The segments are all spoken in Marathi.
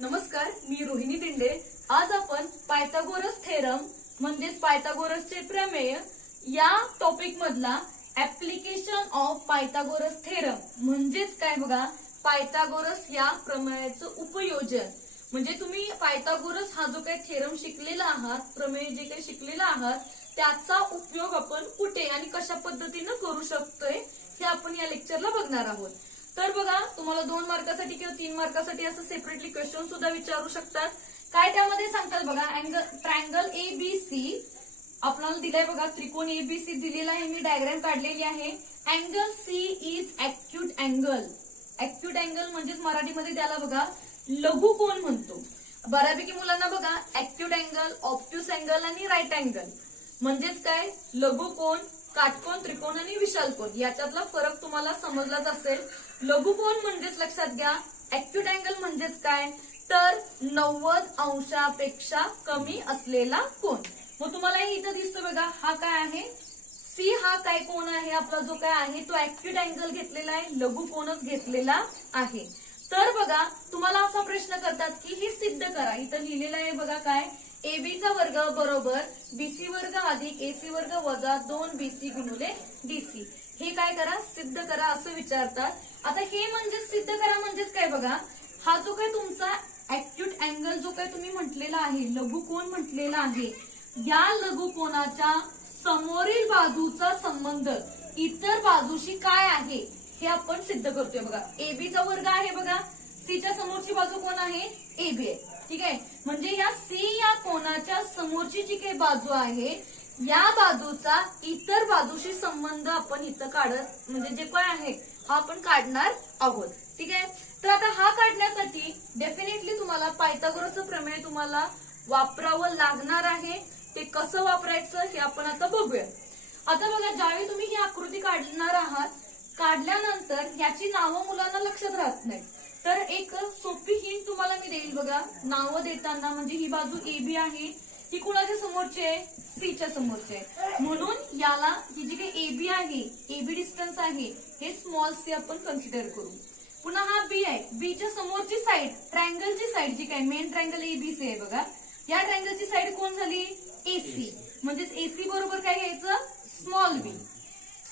नमस्कार, मी रोहिणी दिंडे. आज आपण पायथागोरस थेरम म्हणजेच पायथागोरसचे प्रमेय या टॉपिक मधला ऍप्लिकेशन ऑफ पायथागोरस थेरम म्हणजेच काय बघा, पायथागोरस या प्रमेयाचं उपयोजन. म्हणजे तुम्ही पायथागोरस हा जो काही थेरम शिकलेला आहात, प्रमेय जे काही शिकलेला आहात, त्याचा उपयोग आपण कुठे आणि कशा पद्धतीनं करू शकतोय हे आपण या लेक्चरला बघणार आहोत. तर बघा, तुम्हाला 2 मार्कासाठी किंवा 3 मार्कासाठी असं सेपरेटली क्वेश्चन सुद्धा विचारू शकतात. काय त्यामध्ये सांगतात बघा, ट्रायंगल एबीसी आपल्याला दिलाय बघा, त्रिकोण एबीसी दिलेला आहे. मी डायग्राम काढलेली आहे. Angle C is acute angle. Acute angle म्हणजेच मराठीमध्ये त्याला बघा लघु कोन म्हणतो. बऱ्यापैकी मुलांना बघा ऍक्यूट अँगल, ऑब्ट्यूस अँगल आणि राईट अँगल म्हणजेच काय, लघु कोन, काटकोन, त्रिकोण आणि विशाल कोन याच्यातला फरक तुम्हाला समजलाच असेल. लघु कोन म्हणजेच लक्षात घ्या, ऍक्यूट अँगल म्हणजेच काय तर 90 अंशापेक्षा कमी असलेला कोन. मग तुम्हाला इथं दिसतो बघा, हा काय आहे, सी हा काय कोन आहे आपला जो काय आहे तो ऍक्यूट अँगल घेतलेला आहे, लघु कोनच घेतलेला आहे. तर बघा, तुम्हाला असा प्रश्न करतात की हे सिद्ध करा. इथं लिहिलेलं आहे बघा काय, एबीचा वर्ग बरोबर बीसी वर्ग अधिक एसी वर्ग वजा 2BC गुणिले डीसी. हे काय करा, सिद्ध करा असं विचारतात. आता हे म्हणजे सिद्ध करा म्हणजेच काय बघा, हा जो काही तुमचा ऍक्यूट अँगल जो काही तुम्ही म्हटलेला आहे, लघु कोन म्हटलेला आहे, या लघु कोनाच्या समोरील बाजूचा संबंध इतर बाजूशी काय आहे हे आपण सिद्ध करतोय. बघा, एबीचा वर्ग आहे बघा, सीच्या समोरची बाजू कोण आहे, एबी आहे. ठीक आहे, म्हणजे या सी या कोनाच्या समोरची जी काही बाजू आहे, या बाजूचा इतर बाजूशी संबंध आपण इथं काढत म्हणजे जे काय आहे हा आपण काढणार आहोत. ठीक आहे, तर आता हा काढण्यासाठी डेफिनेटली तुम्हाला पायथागोरसचं प्रमेय तुम्हाला वापरावं लागणार आहे. ते कसं वापरायचं हे आपण आता बघूया. आता बघा, ज्यावेळी तुम्ही ही आकृती काढणार आहात, काढल्यानंतर याची नावं मुलांना लक्षात राहत नाही. तर एक सोपी हिंट तुम्हाला मी देईल बघा, नावं देताना. म्हणजे ही बाजू एबी आहे, ही कुणाच्या समोरची आहे, सीच्या समोरची आहे. म्हणून याला ही जी काही एबी आहे, एबी डिस्टन्स आहे, हे स्मॉल सी आपण कन्सिडर करू. पुन्हा हा बी आहे, बीच्या समोरची साईड, ट्रायंगलची साईड जी काय मेन ट्रायंगल एबीसी आहे बघा, या ट्रायंगलची साईड कोण झाली, एसी. म्हणजेच एसी बरोबर काय घ्यायचं, स्मॉल बी.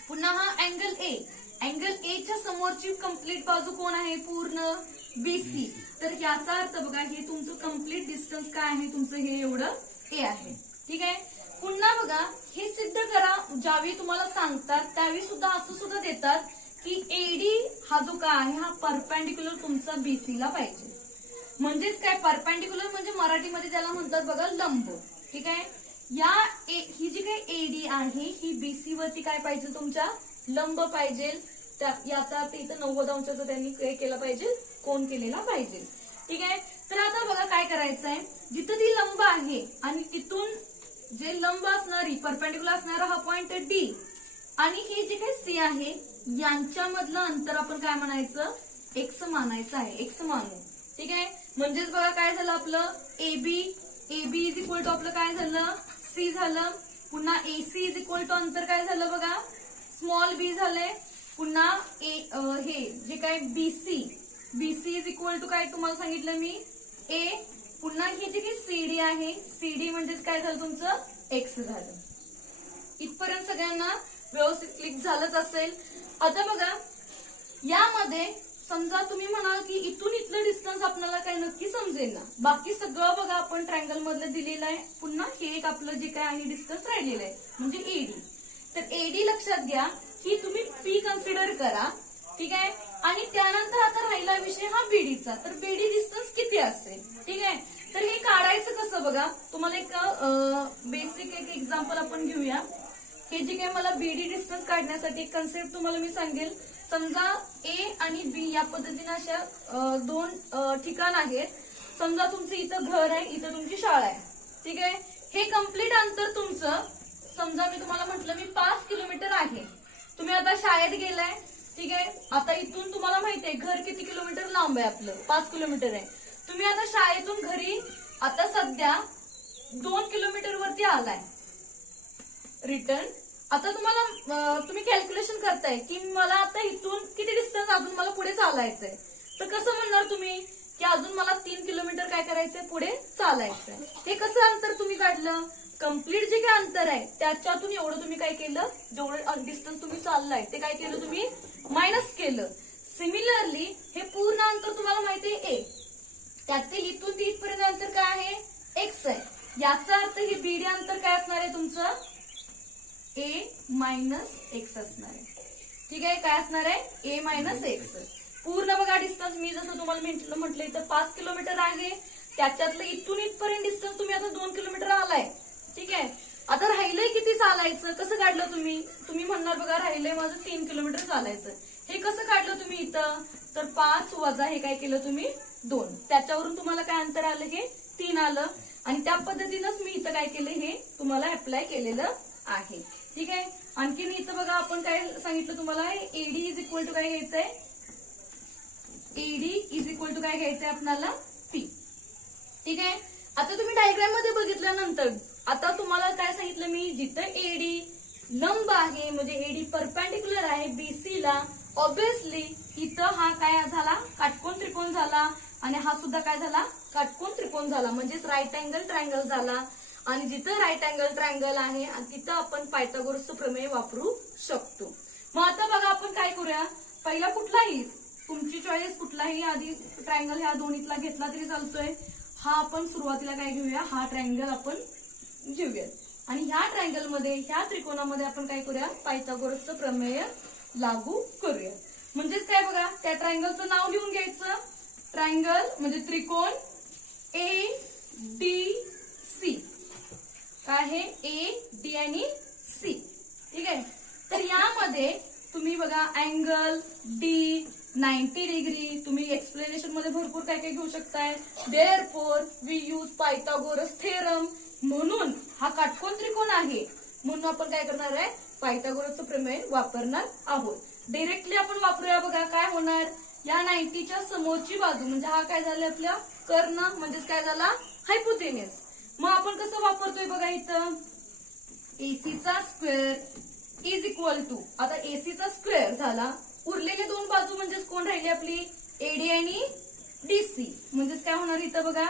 पुन्हा हा अँगल ए, अँगल ए च्या समोरची कंप्लीट बाजू कोण आहे, पूर्ण बीसी. तर याचा अर्थ बघा, हे तुमचं कंप्लीट डिस्टन्स काय आहे, तुमचं हे एवढं ए आहे. ठीक आहे, पुन्हा बघा, हे सिद्ध करा ज्यावेळी तुम्हाला सांगतात त्यावेळी सुद्धा असं सुद्धा देतात की एडी हा जो काय आहे हा परपेंडिक्युलर तुमचा बीसीला पाहिजे. म्हणजेच काय, परपेंडिक्युलर म्हणजे मराठीमध्ये त्याला म्हणतात बघा लंब. ठीक आहे, ही जी काही एडी आहे ही बीसी वरती काय पाहिजे, तुमच्या लंब पाहिजे. याचा अर्थ इथं 90 अंशाचा त्यांनी काय केला पाहिजे, कोन केलेला पाहिजे. ठीक आहे, तर आता बघा काय करायचं आहे, जिथं ती लंब आहे आणि तिथून जे लंब असणारी परपेंडिक्युलर असणारा हा पॉइंट डी आणि हे जे काही सी आहे यांच्यामधलं अंतर आपण काय म्हणायचं, एक्स मानायचं आहे, एक्स मानू. ठीक आहे, म्हणजेच बघा काय झालं आपलं, एबी इज इक्वल टू आपलं काय झालं, सी झालं. पुन्हा एसी इज इक्वल टू अंतर काय झालं बघा, स्मॉल बी झालंय. पुन्हा हे जे काय बीसी इज इक्वल टू काय तुम्हाला सांगितलं मी, ए. पुन्हा ही जी काही सीडी आहे, सीडी म्हणजेच काय झालं तुमचं, एक्स झालं. इथपर्यंत सगळ्यांना व्यवस्थित क्लिक झालंच असेल. आता बघा, यामध्ये समजा तुम्ही म्हणाल की इथून इथलं डिस्टन्स आपल्याला काय नक्की समजेल ना, बाकी सगळं बघा आपण ट्रायंगल मधलं दिलेलं आहे. पुन्हा हे एक आपलं जे काय आहे डिस्टन्स राहिलेलं आहे म्हणजे एडी. तर एडी लक्षात घ्या, ही तुम्ही पी कन्सिडर करा. ठीक आहे, आणि त्यानंतर आता राहिला विषय हा बीडीचा. तर बीडी डिस्टन्स किती असेल. ठीक आहे, तर हे काढायचं कसं बघा, तुम्हाला एक बेसिक एक एक्झाम्पल आपण घेऊया. हे जे काही मला बीडी डिस्टन्स काढण्यासाठी एक कन्सेप्ट तुम्हाला मी सांगेल. समजा ए आणि बी या पद्धतीने अशा 2 ठिकाण आहेत. समजा तुमचं इथं घर आहे, इथं तुमची शाळा आहे. ठीक आहे, हे कम्प्लीट अंतर तुमचं समजा मी तुम्हाला म्हटलं मी 5 किलोमीटर आहे. तुम्ही आता शाळेत गेलाय. ठीक आहे, आता इथून तुम्हाला माहिती आहे घर किती किलोमीटर लांब आहे, आपलं 5 किलोमीटर आहे. तुम्ही आता शाळेतून घरी आता सध्या 2 किलोमीटर वरती आलाय रिटर्न. आता तुम्ही कॅल्क्युलेशन करताय की मला आता इथून किती डिस्टन्स अजून मला पुढे चालायचंय. तर कसं म्हणणार तुम्ही की अजून मला 3 किलोमीटर काय करायचंय, पुढे चालायचंय. हे कसं अंतर तुम्ही काढलं, कम्प्लीट जे काय अंतर आहे त्याच्यातून एवढं तुम्ही काय केलं, जेवढं डिस्टन्स तुम्ही चाललाय ते काय केलं तुम्ही मायनस केलं. सिमिलरली हे पूर्ण अंतर तुम्हाला माहिती आहे ए, त्यातील इथून ते इथपर्यंत अंतर काय आहे, एक्स आहे. याचा अर्थ हे बीडी अंतर काय असणार आहे तुमचं, ए मायनस एक्स असणार आहे. ठीक आहे, काय असणार आहे, ए मायनस एक्स. पूर्ण बघा डिस्टन्स मी जसं तुम्हाला म्हटलं इथं 5 किलोमीटर आहे, त्याच्यातलं इथून इथपर्यंत डिस्टन्स तुम्ही आता 2 किलोमीटर आलाय. ठीक आहे, आता राहिलंय किती चालायचं, कसं काढलं तुम्ही, तुम्ही म्हणणार बघा राहिलंय माझं 3 किलोमीटर चालायचं. हे कसं काढलं तुम्ही इथं, तर 5 वजा हे काय केलं तुम्ही 2, त्याच्यावरून तुम्हाला काय अंतर आलं, हे 3 आलं. आणि त्या पद्धतीनंच मी इथं काय केलं, हे तुम्हाला अप्लाय केलेलं आहे. ठीक आहे, आणखीन इथं बघा आपण काय सांगितलं तुम्हाला, एडी इज इक्वल टू काय घ्यायचंय, एडी इज इक्वल टू काय घ्यायचंय आपल्याला, पी. ठीक आहे, आता तुम्ही डायग्राम मध्ये बघितल्यानंतर आता तुम्हाला काय सांगितलं मी, जिथं एडी लंब आहे म्हणजे एडी परपेंडिक्युलर आहे बीसी ला, ऑब्विसली इथं हा काय झाला, काटकोन त्रिकोण झाला, आणि हा सुद्धा काय झाला, काटकोन त्रिकोण झाला, म्हणजेच राईट अँगल ट्रायंगल झाला. आणि जिथं राईट अँगल ट्रायंगल आहे तिथं आपण पायथागोरसचं प्रमेय वापरू शकतो. मग आता बघा आपण काय करूया, पहिला कुठलाही तुमची चॉईस, कुठलाही आधी ट्रायंगल ह्या दोन्हीतला घेतला तरी चालतोय. हा आपण सुरुवातीला काय घेऊया, हा ट्रायंगल आपण घेऊया, आणि ह्या ट्रायंगल मध्ये ह्या त्रिकोणामध्ये आपण काय करूया, पायथागोरसचं प्रमेय लागू करूया. म्हणजेच काय बघा, त्या ट्रायंगलचं नाव लिहून घ्यायचं, ट्रायंगल म्हणजे त्रिकोण ए डी सी, काय आहे, ए डी आणि सी. ठीक आहे, तर यामध्ये तुम्ही बघा अँगल डी 90 डिग्री, तुम्ही एक्सप्लेनेशन मध्ये भरपूर काय काय घेऊ शकताय. Therefore we use Pythagoras theorem, म्हणून हा काटकोन त्रिकोण आहे म्हणून आपण काय करणार आहे, पायथागोरसचं प्रमेय वापरणार आहोत. डायरेक्टली आपण वापरूया. बघा काय होणार, या 90च्या समोरची बाजू म्हणजे हा काय झालं आपल्या कर्ण, म्हणजेच काय झाला, हायपोतेनस. मग आपण कसं वापरतोय बघा, इथं एसीचा स्क्वेअर इज इक्वल टू, आता एसीचा स्क्वेअर झाला, उरलेल्या दोन बाजू म्हणजेच कोण राहिली आपली, एडी आणि डीसी. म्हणजेच काय होणार इथं बघा,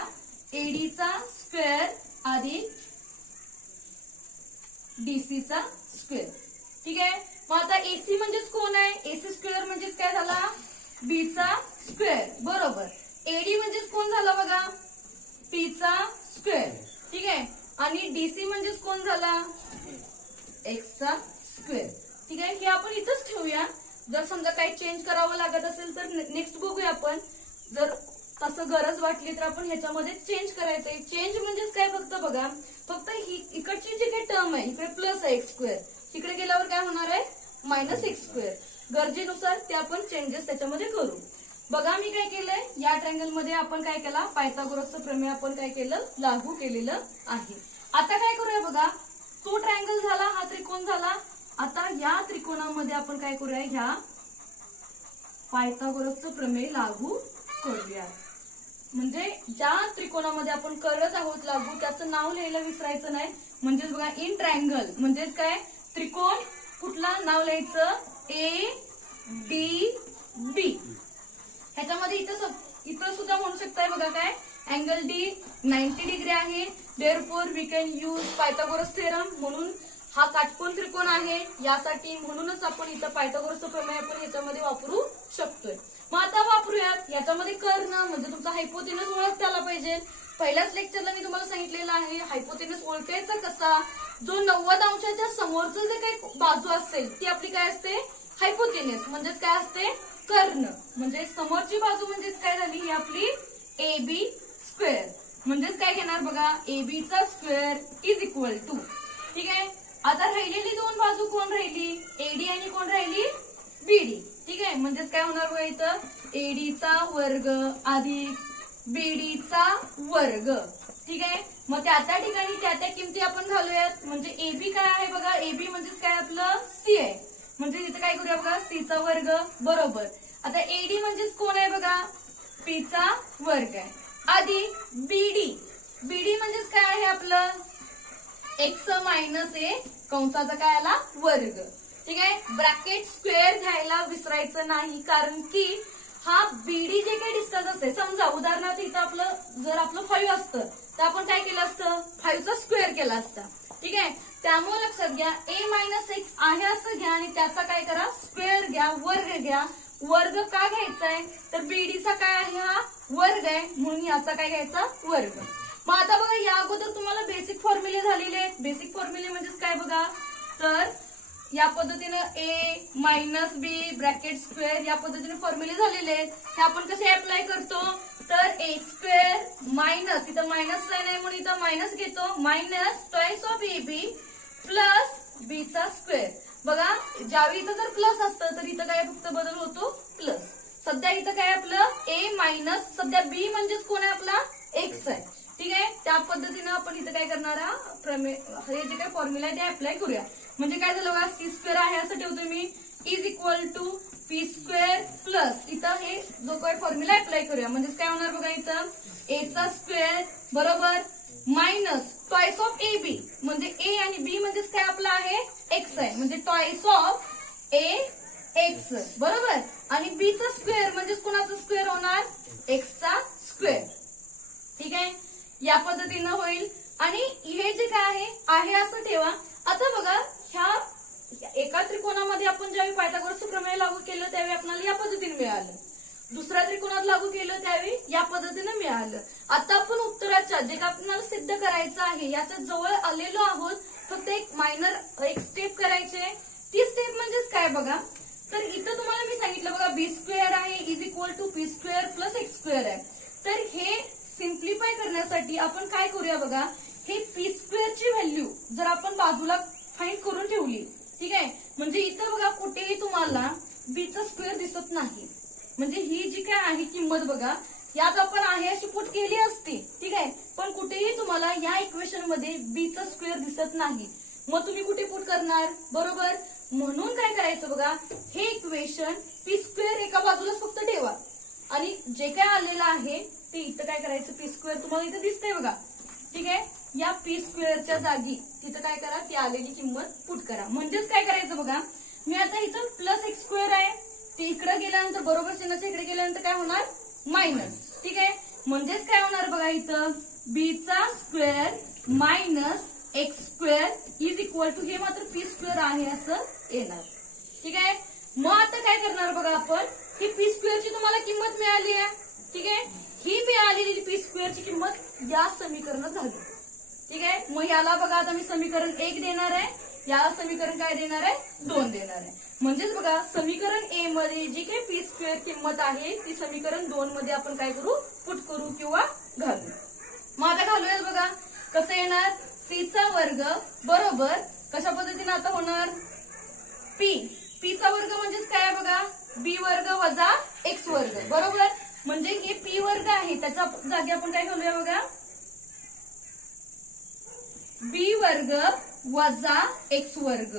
एडीचा स्क्वेअर अधिक डीसीचा स्क्वेअर. ठीक आहे, मग आता एसी म्हणजेच कोण आहे, एसी स्क्वेअर म्हणजेच काय झाला, बीचा स्क्वेअर बरोबर. एडी म्हणजेच कोण झाला बघा, पीचा स्क्वेअर. ठीक आहे, आणि डीसी म्हणजेच कोण झाला, एक्सचा स्क्वेअर. ठीक आहे, हे आपण इथंच ठेवूया. जर समजा काही चेंज करावं लागत असेल तर नेक्स्ट बघूया आपण, जर तसं गरज वाटली तर आपण ह्याच्यामध्ये चेंज करायचंय. चेंज म्हणजेच काय, फक्त बघा, फक्त ही इकडची जी काही टर्म आहे इकडे प्लस आहे एक्स स्क्वेअर, तिकडे गेल्यावर काय होणार आहे, मायनस एक्स स्क्वेअर. गरजेनुसार ते आपण चेंजेस त्याच्यामध्ये करू. बघा मी काय केलंय, या ट्रायंगल मध्ये आपण काय केला, पायथागोरसचं प्रमेय आपण काय केलं, लागू केलेलं आहे. आता काय करूया बघा, तो ट्रायंगल झाला, हा त्रिकोण झाला. आता या त्रिकोणामध्ये आपण काय करूया, ह्या पायथागोरसचं प्रमेय लागू करूया. म्हणजे ज्या त्रिकोणामध्ये आपण करत आहोत लागू, त्याचं नाव लिहायला विसरायचं नाही. म्हणजेच बघा, इन ट्रायंगल म्हणजेच काय, त्रिकोण कुठला नाव लिहायचं, ए डी बी. ह्याच्यामध्ये इथं सुद्धा म्हणू शकताय बघा, काय अँगल डी 90 डिग्री आहे. Therefore we can use Pythagoras theorem, म्हणून हा काटकोन त्रिकोण आहे, यासाठी म्हणूनच आपण इथं पायथागोरसचं प्रमेय आपण ह्याच्यामध्ये वापरू शकतोय. मग आता वापरूयात. याच्यामध्ये कर्ण म्हणजे तुमचा हायपोतेनस ओळखता आला पाहिजे. पहिल्याच लेक्चरला मी तुम्हाला सांगितलेलं आहे हायपोतेनस ओळखायचा कसा, जो 90 अंशाच्या समोरचं जे काही बाजू असेल ती आपली काय असते, हायपोतेनस. म्हणजेच काय असते, कर्ण. म्हणजे समोरची बाजू म्हणजेच काय झाली, ही आपली ए बी स्क्वेअर. म्हणजेच काय घेणार बघा, ए बी चा स्क्वेअर इज इक्वल टू. ठीक आहे, आता राहिलेली दोन बाजू कोण राहिली, एडी आणि कोण राहिली, बीडी. ठीक आहे, म्हणजेच काय होणार बघा, इथं एडीचा वर्ग अधिक बीडीचा वर्ग. ठीक आहे, मग त्या त्या ठिकाणी त्या त्या किमती आपण घालूयात. म्हणजे एबी काय आहे बघा, एबी म्हणजेच काय आपलं सी आहे, म्हणजे इथं काय करूया बघा, सीचा वर्ग बरोबर. आता एडी म्हणजेच कोण आहे बघा, पीचा वर्ग आहे, अधिक बीडी. बीडी म्हणजेच काय आहे आपलं, एक्स मायनस ए कंसाचा काय आला, वर्ग. ठीक आहे, ब्रॅकेट स्क्वेअर घ्यायला विसरायचं नाही, कारण की हा बीडी जे काही डिस्टन्स असते, समजा उदाहरणार्थ इथं आपलं जर आपलं 5 असतं तर आपण काय केलं असतं, 5चा स्क्वेअर केला असता. ठीक आहे, त्यामुळे लक्षात घ्या a मायनस एक्स आहे असं घ्या आणि त्याचा काय करा, स्क्वेअर घ्या, वर्ग घ्या. वर्ग का घ्यायचा आहे, तर बीडीचा काय आहे, हा वर्ग आहे, म्हणून याचा काय घ्यायचा, वर्ग. मग आता बघा या अगोदर तुम्हाला बेसिक फॉर्म्युले झालेले आहेत. बेसिक फॉर्म्युले म्हणजेच काय बघा, तर या पद्धतीनं ए मायनस बी ब्रॅकेट स्क्वेअर या पद्धतीने फॉर्म्युले झालेले आहेत. हे आपण कसे अप्लाय करतो, तर ए स्क्वेअर मायनस, इथं मायनस साइन आहे म्हणून इथं मायनस घेतो, minus twice of A B plus B चा स्क्वेअर. बघा ज्यावेळी इथं जर प्लस असतं तर इथं काय फक्त बदल होतो प्लस. सध्या इथं काय आपलं ए मायनस, सध्या बी म्हणजेच कोण आहे आपला, एक्स आहे. ठीक आहे, त्या पद्धतीनं आपण इथं काय करणार, हे जे काय फॉर्म्युला आहे ते अप्लाय करूया. म्हणजे काय झालं बघा, सी स्क्वेअर आहे असं ठेवतो मी, is equal to P square plus इथं हे जो काही फॉर्म्युला अप्लाय करूया. म्हणजे काय होणार बघा, इथं ए चा स्क्वेअर बरोबर minus twice of A B, म्हणजे ए आणि बी म्हणजेच काय आपला आहे, एक्स आहे, म्हणजे ट्वाइस ऑफ ए एक्स बरोबर, आणि बी चा स्क्वेअर म्हणजेच कोणाचा स्क्वेअर होणार, एक्सचा स्क्वेअर. ठीक आहे, या पद्धतीनं होईल. आणि हे जे काय आहे असं ठेवा. आता बघा ह्या एका त्रिकोणामध्ये आपण ज्यावेळी पायथागोरसचं प्रमेय लागू केलं त्यावेळी आपल्याला या पद्धतीने मिळालं, दुसऱ्या त्रिकोणात लागू केलं त्यावेळी या पद्धतीने मिळालं. आता आपण उत्तराच्या जे काय आपल्याला सिद्ध करायचं आहे याच्या जवळ आलेलो आहोत. फक्त एक मायनर एक स्टेप करायचे. ती स्टेप म्हणजेच काय बघा, तर इथं तुम्हाला मी सांगितलं बघा बी स्क्वेअर आहे is equal to P square plus X square आहे. तर हे सिम्प्लिफाय करण्यासाठी आपण काय करूया बघा, हे पी स्क्वेअरची व्हॅल्यू जर आपण बाजूला फाइंड करून ठेवली, ठीक आहे, म्हणजे इथं बघा कुठेही तुम्हाला बीचा स्क्वेअर दिसत नाही. म्हणजे ही जी काय आहे किंमत बघा, यात आपण आहे अशी पुट केली असती, ठीक आहे, पण कुठेही तुम्हाला या इक्वेशन मध्ये बीचा स्क्वेअर दिसत नाही. मग तुम्ही कुठे पुट करणार, बरोबर, म्हणून काय करायचं बघा, हे इक्वेशन पी स्क्वेअर एका बाजूलाच फक्त ठेवा आणि जे काय आलेलं आहे ते इथं काय करायचं, पी स्क्वेअर तुम्हाला इथं दिसतंय बघा. ठीक आहे, या पी स्क्वेअरच्या जागी तिथं काय करा, ती आलेली किंमत पुट करा. म्हणजेच काय करायचं बघा, मी आता इथं प्लस एक्स स्क्वेअर आहे, ते इकडे गेल्यानंतर बरोबर चिन्हाच्या इकडे गेल्यानंतर काय होणार, मायनस. ठीक आहे, म्हणजेच काय होणार बघा, इथं बी चा square minus X square is equal to, हे मात्र पी स्क्वेअर आहे असं येणार. ठीक आहे, मग आता काय करणार बघा आपण, ही पी स्क्वेअरची तुम्हाला किंमत मिळाली आहे. ठीक आहे, ही मिळालेली पी स्क्वेअरची किंमत या समीकरणात झाली. ठीक आहे, मग याला बघा आता मी समीकरण 1 देणार आहे, याला समीकरण काय देणार आहे, 2 देणार आहे. म्हणजेच बघा समीकरण ए मध्ये जी काही पी स्क्वेअर किंमत आहे ती समीकरण 2 मध्ये आपण काय करू, पुट करू किंवा घालू. मग आता घालूयात बघा, कसं येणार, सी चा वर्ग बरोबर कशा पद्धतीने आता होणार, पी चा वर्ग म्हणजेच काय बघा, बी वर्ग वजा एक्स वर्ग बरोबर. म्हणजे हे पी वर्ग आहे त्याच्या जागी आपण काय घालूया बघा, बी वर्ग वजा एक्स वर्ग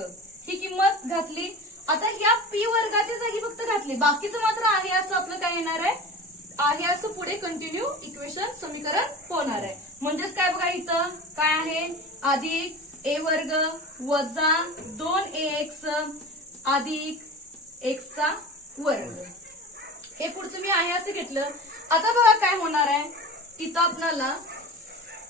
ही किंमत घातली. आता ह्या पी वर्गाच्या जागी फक्त घातली, बाकीचं मात्र आहे असं आपलं काय येणार आहे असं पुढे कंटिन्यू इक्वेशन समीकरण होणार आहे. म्हणजेच काय बघा, इथं काय आहे, अधिक ए वर्ग वजा 2ax अधिक एक्सचा वर्ग. हे पुढचं मी आहे असं घेतलं. आता बघा काय होणार आहे, इथं आपल्याला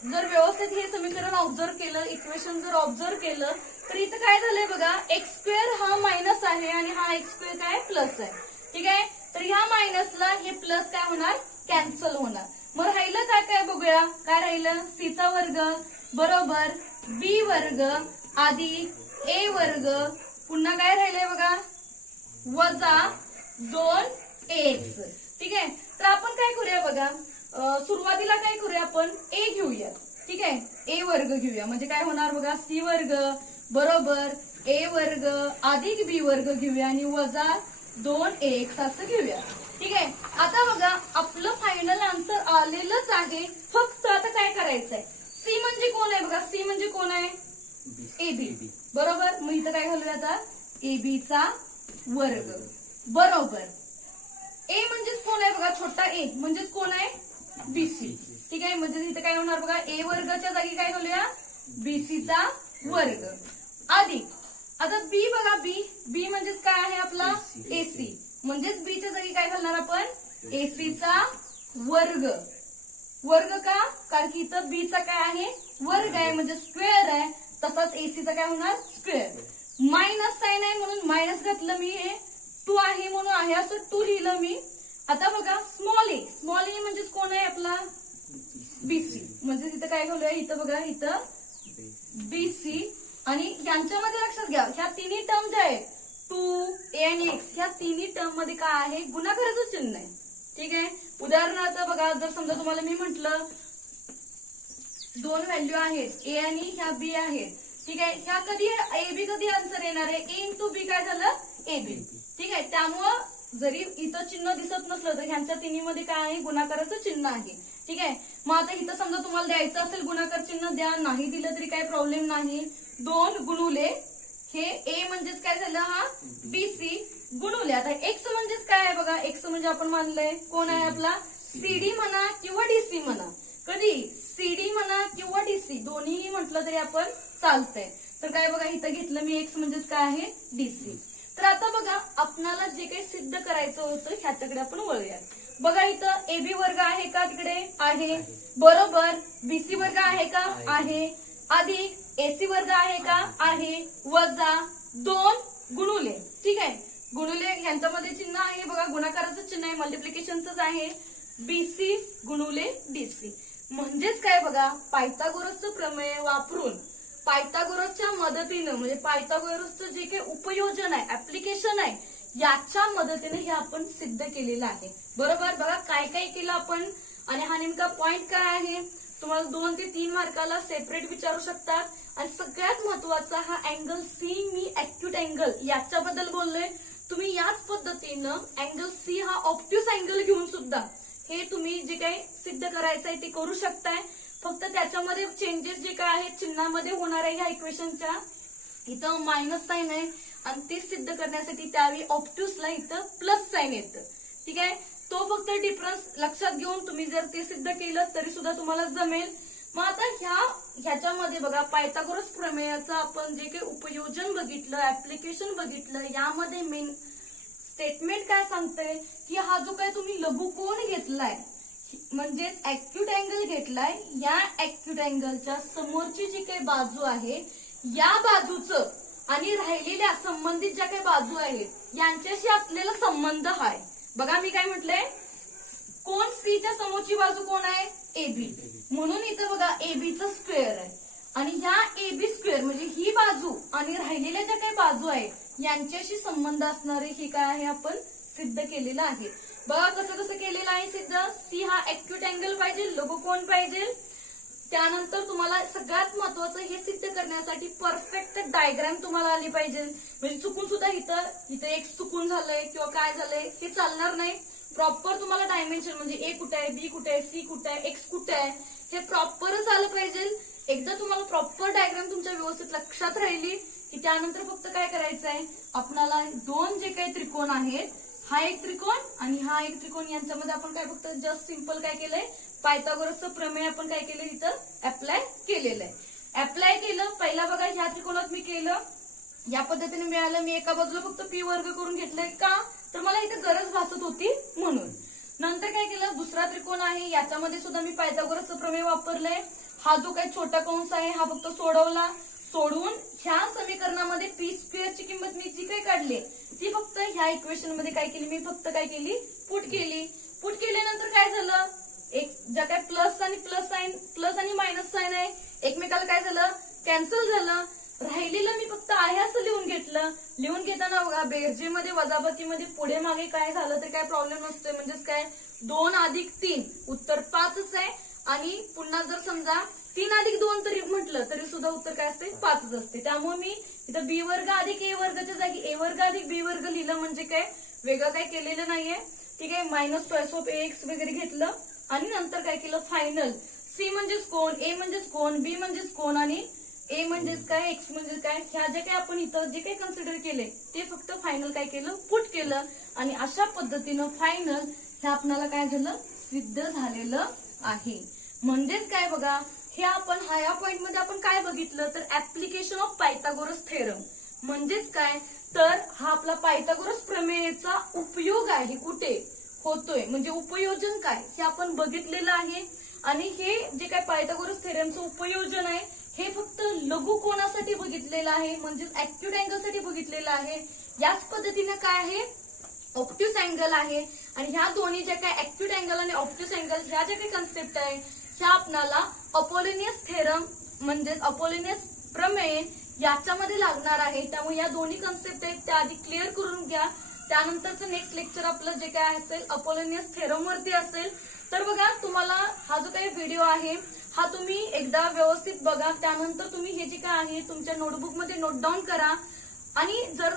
जर व्यवस्थित हे समीकरण ऑब्झर्व केलं, इक्वेशन जर ऑब्झर्व केलं तर इथं काय झालंय बघा, एक्स स्क्वेअर हा मायनस आहे आणि हा एक्स स्क्वेअर काय प्लस आहे. ठीक आहे, तर ह्या मायनसला हे प्लस काय होणार, कॅन्सल होणार. मग राहिलं काय काय बघूया, काय राहिलं, सी चा वर्ग बरोबर बी वर्ग अधिक ए वर्ग, पुन्हा काय राहिलंय बघा, वजा 2ax. ठीक आहे, तर आपण काय करूया बघा, सुरुवातीला काय करूया आपण ए घेऊया. ठीक आहे, ए वर्ग घेऊया, म्हणजे काय होणार बघा, सी वर्ग बरोबर ए वर्ग अधिक बी वर्ग घेऊया आणि वजा 2ax असं घेऊया. ठीक आहे, आता बघा आपलं फायनल आन्सर आलेलंच आहे. फक्त आता काय करायचंय, सी म्हणजे कोण आहे बघा, सी म्हणजे कोण आहे, ए बी बरोबर. मग इथं काय घालूया आता, ए बी चा वर्ग बरोबर. ए म्हणजेच कोण आहे बघा, छोटा ए म्हणजेच कोण आहे, बीसी. ठीक आहे, म्हणजे इथं काय होणार बघा, ए वर्गाच्या जागी काय घालूया, बीसीचा वर्ग अधिक, आता बी बघा, बी म्हणजेच काय आहे आपला एसी, म्हणजेच बीच्या जागी काय घालणार आपण, एसीचा वर्ग. वर्ग का? कारण की इथं बीचा काय आहे, वर्ग आहे म्हणजे स्क्वेअर आहे. तसाच एसीचा काय होणार, स्क्वेअर. मायनस साइन आहे म्हणून मायनस घातलं मी, हे 2 आहे म्हणून आहे असं 2 लिहिलं मी. आता बघा स्मॉल ए म्हणजे कोण आहे आपला, बीसी. म्हणजे तिथं काय घालूया, इथं बघा इथं बीसी. आणि यांच्यामध्ये लक्षात घ्या, ह्या तिन्ही टर्म ज्या आहेत 2 आणि x, ह्या तिन्ही टर्म मध्ये काय आहे, गुणाकाराचं चिन्ह आहे. ठीक आहे. उदाहरणार्थ बघा, जर समजा तुम्हाला मी म्हटलं 2 व्हॅल्यू आहेत ए आणि ह्या बी आहेत. ठीक आहे. ह्या कधी ए बी कधी आन्सर येणार आहे, ए इंटू बी काय झालं, ए बी. ठीक आहे. त्यामुळं जरी इथं चिन्ह दिसत नसलं तर ह्यांच्या तिन्हीमध्ये काय आहे, गुणाकाराचं चिन्ह आहे. ठीक आहे. मग आता इथं समजा तुम्हाला द्यायचं असेल गुणाकार चिन्ह द्या, नाही दिलं तरी काही प्रॉब्लेम नाही. 2 गुणुले हे ए म्हणजेच काय झालं, हा बीसी गुणुले. आता एक्स म्हणजेच काय आहे बघा, एक्स म्हणजे आपण मानलंय कोण आहे आपला, सीडी म्हणा किंवा डीसी म्हणा. कधी सीडी म्हणा किंवा डीसी दोन्हीही म्हटलं तरी आपण चालतंय. तर काय बघा इथं घेतलं मी, एक्स म्हणजेच काय आहे, डीसी. तर आता बघा आपणाला जे काही सिद्ध करायचं होतं ह्याच्याकडे आपण वळूया. बघा इथं एबी वर्ग आहे का, तिकडे आहे बरोबर. बीसी वर्ग आहे का, आहे. अधिक एसी वर्ग आहे का, आहे. वजा 2 गुणुले. ठीक आहे. गुणुले ह्यांच्यामध्ये चिन्ह आहे बघा, गुणाकाराचं चिन्ह आहे, मल्टिप्लिकेशनच आहे. बीसी गुणुले डीसी म्हणजेच काय बघा, पायथागोरसचं प्रमेय वापरून पायथागोरसच्या मदतीनं म्हणजे पायथागोरसचं जे काही उपयोजन आहे, ऍप्लिकेशन आहे, याच्या मदतीने हे आपण सिद्ध केलेलं आहे. बरोबर. बघा काय काय केलं आपण आणि हा नेमका पॉइंट काय आहे, तुम्हाला 2 ते 3 मार्काला सेपरेट विचारू शकतात. आणि सगळ्यात महत्वाचा हा अँगल सी, मी ऍक्यूट अँगल याच्याबद्दल बोललोय. तुम्ही याच पद्धतीनं अँगल सी हा ऑब्ट्यूस अँगल घेऊन सुद्धा हे तुम्ही जे काही सिद्ध करायचं आहे ते करू शकताय. फक्त त्याच्यामध्ये चेंजेस जे काय आहेत चिन्हामध्ये होणार आहे, ह्या इक्वेशनच्या इथं मायनस साइन आहे आणि ते सिद्ध करण्यासाठी त्यावेळी ऑब्ट्यूसला इथं प्लस साइन येतं. ठीक आहे. तो फक्त डिफरन्स लक्षात घेऊन तुम्ही जर ते सिद्ध केलं तरी सुद्धा तुम्हाला जमेल. मग आता ह्याच्यामध्ये बघा पायथागोरस प्रमेयाचं आपण जे काही उपयोजन बघितलं, ऍप्लिकेशन बघितलं, यामध्ये मेन स्टेटमेंट काय सांगतंय की हा जो काय तुम्ही लघुकोन घेतलाय म्हणजेच ऍक्यूट अँगल घेतलाय, या ऍक्यूट अँगलच्या समोरची जी काही बाजू आहे या बाजूचं आणि राहिलेल्या संबंधित ज्या काही बाजू आहेत यांच्याशी असलेला संबंध आहे. बघा मी काय म्हटलंय, कोण सीच्या समोरची बाजू कोण आहे, एबी. म्हणून इथं बघा एबीचं स्क्वेअर आहे आणि ह्या एबी स्क्वेअर म्हणजे ही बाजू आणि राहिलेल्या ज्या काही बाजू आहेत यांच्याशी संबंध असणारे हे काय आहे आपण सिद्ध केलेलं आहे. बघा कसं कसं केलेलं आहे सिद्ध. सी हा ऍक्यूट अँगल पाहिजे, लघुकोन पाहिजे. त्यानंतर तुम्हाला सगळ्यात महत्वाचं हे सिद्ध करण्यासाठी परफेक्ट डायग्राम तुम्हाला आली पाहिजे. म्हणजे चुकून सुद्धा इथं एक्स चुकून झालंय किंवा काय झालंय हे चालणार नाही. प्रॉपर तुम्हाला डायमेन्शन म्हणजे ए कुठे आहे, बी कुठे आहे, सी कुठे आहे, एक्स कुठे आहे हे प्रॉपरच आलं पाहिजे. एकदा तुम्हाला प्रॉपर डायग्राम तुमच्या व्यवस्थित लक्षात राहिली की त्यानंतर फक्त काय करायचं आहे, आपल्याला 2 जे काही त्रिकोण आहेत, हा एक त्रिकोण आणि हा एक त्रिकोण, यांच्यामध्ये आपण काय फक्त जस्ट सिंपल काय केलंय, पायथागोरसचं प्रमेय आपण काय केलं इथं अप्लाय केलेलं आहे. अप्लाय केलं पहिला बघा ह्या त्रिकोणात मी केलं, या पद्धतीने मिळालं. मी एका बाजूला फक्त पी वर्ग करून घेतलंय का, तर मला इथं गरज भासत होती म्हणून. नंतर काय केलं, दुसरा त्रिकोण आहे याच्यामध्ये सुद्धा मी पायथागोरसचं प्रमेय वापरलंय. हा जो काही छोटा कंस आहे हा फक्त सोडवला. सोडवून ह्या समीकरणामध्ये पी स्क्वेअरची किंमत मी जी काही काढली ती फक्त ह्या इक्वेशन मध्ये काय केली, मी फक्त काय केली, पुट केली. पुट केल्यानंतर काय झालं, एक ज्या काय प्लस आणि मायनस साइन आहे एकमेकाला काय झालं, कॅन्सल झालं. राहिलेलं मी फक्त आहे असं लिहून घेतलं. लिहून घेताना बघा बेरजेमध्ये वजाबाकीमध्ये पुढे मागे काय झालं तर काय प्रॉब्लेम नसतोय. म्हणजेच काय 2 अधिक 3 उत्तर 5च आहे. आणि पुन्हा जर समजा 3 अधिक 2 तरी म्हटलं तरी सुद्धा उत्तर काय असते, 5च असते. त्यामुळे मी इथं बी वर्ग अधिक ए वर्गाच्या जागी ए वर्ग अधिक बी वर्ग लिहिलं. म्हणजे काय वेगळं काय केलेलं नाहीये. ठीक आहे. मायनस स्क्वेअर ऑफ एक्स वगैरे घेतलं आणि नंतर काय केलं, फायनल सी म्हणजेच कोण, ए म्हणजेच कोण, बी म्हणजेच कोण आणि ए म्हणजेच काय, एक्स म्हणजे काय, ह्या जे काही आपण इथं जे काही कन्सिडर केले ते फक्त फायनल काय केलं, पुट केलं. आणि अशा पद्धतीनं फायनल हे आपल्याला काय झालं, सिद्ध झालेलं आहे. म्हणजेच काय बघा, हे आपण ह्या पॉइंट मध्ये आपण काय बघितलं तर ऍप्लिकेशन ऑफ पायथागोरस थेरम. म्हणजेच काय तर हा आपला पायथागोरस प्रमेयचा उपयोग आहे. कुठे, होतोय म्हणजे उपयोजन काय हे आपण बघितलेलं आहे. आणि हे जे काय पायथागोरस थेरमचं उपयोजन आहे हे फक्त लघु कोनासाठी बघितलेलं आहे, म्हणजेच ऍक्यूट अँगलसाठी बघितलेलं आहे. याच पद्धतीने काय आहे, ऑप्ट्यूस अँगल आहे. आणि ह्या दोन्ही ज्या काय ऍक्यूट अँगल आणि ऑप्ट्यूस अँगल ह्या ज्या काही कन्सेप्ट आहे ह्या आपणाला अपोलिनियस थेरम म्हणजेच अपोलिनियस प्रमेय याच्यामध्ये लागणार आहे. त्यामुळे या दोन्ही कन्सेप्ट आहेत त्या आधी क्लिअर करून घ्या. त्यानंतरचं नेक्स्ट लेक्चर आपलं जे काय असेल अपोलिनियस थेरम वरती असेल. तर बघा, तुम्हाला हा जो काही व्हिडिओ आहे हा तुम्ही एकदा व्यवस्थित बघा. त्यानंतर तुम्ही हे जे काय आहे तुमच्या नोटबुकमध्ये नोट डाऊन करा. आणि जर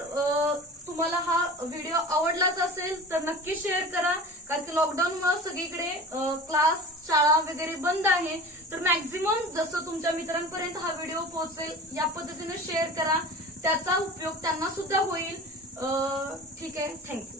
तुम्हाला हा व्हिडिओ आवडलाच असेल तर नक्की शेअर करा, कारण की लॉकडाऊनमुळे सगळीकडे क्लास शाळा वगैरे बंद आहे. तर मॅक्झिमम जसं तुमच्या मित्रांपर्यंत हा व्हिडिओ पोहोचेल या पद्धतीने शेअर करा, त्याचा उपयोग त्यांना सुद्धा होईल. ठीक आहे, थँक्यू.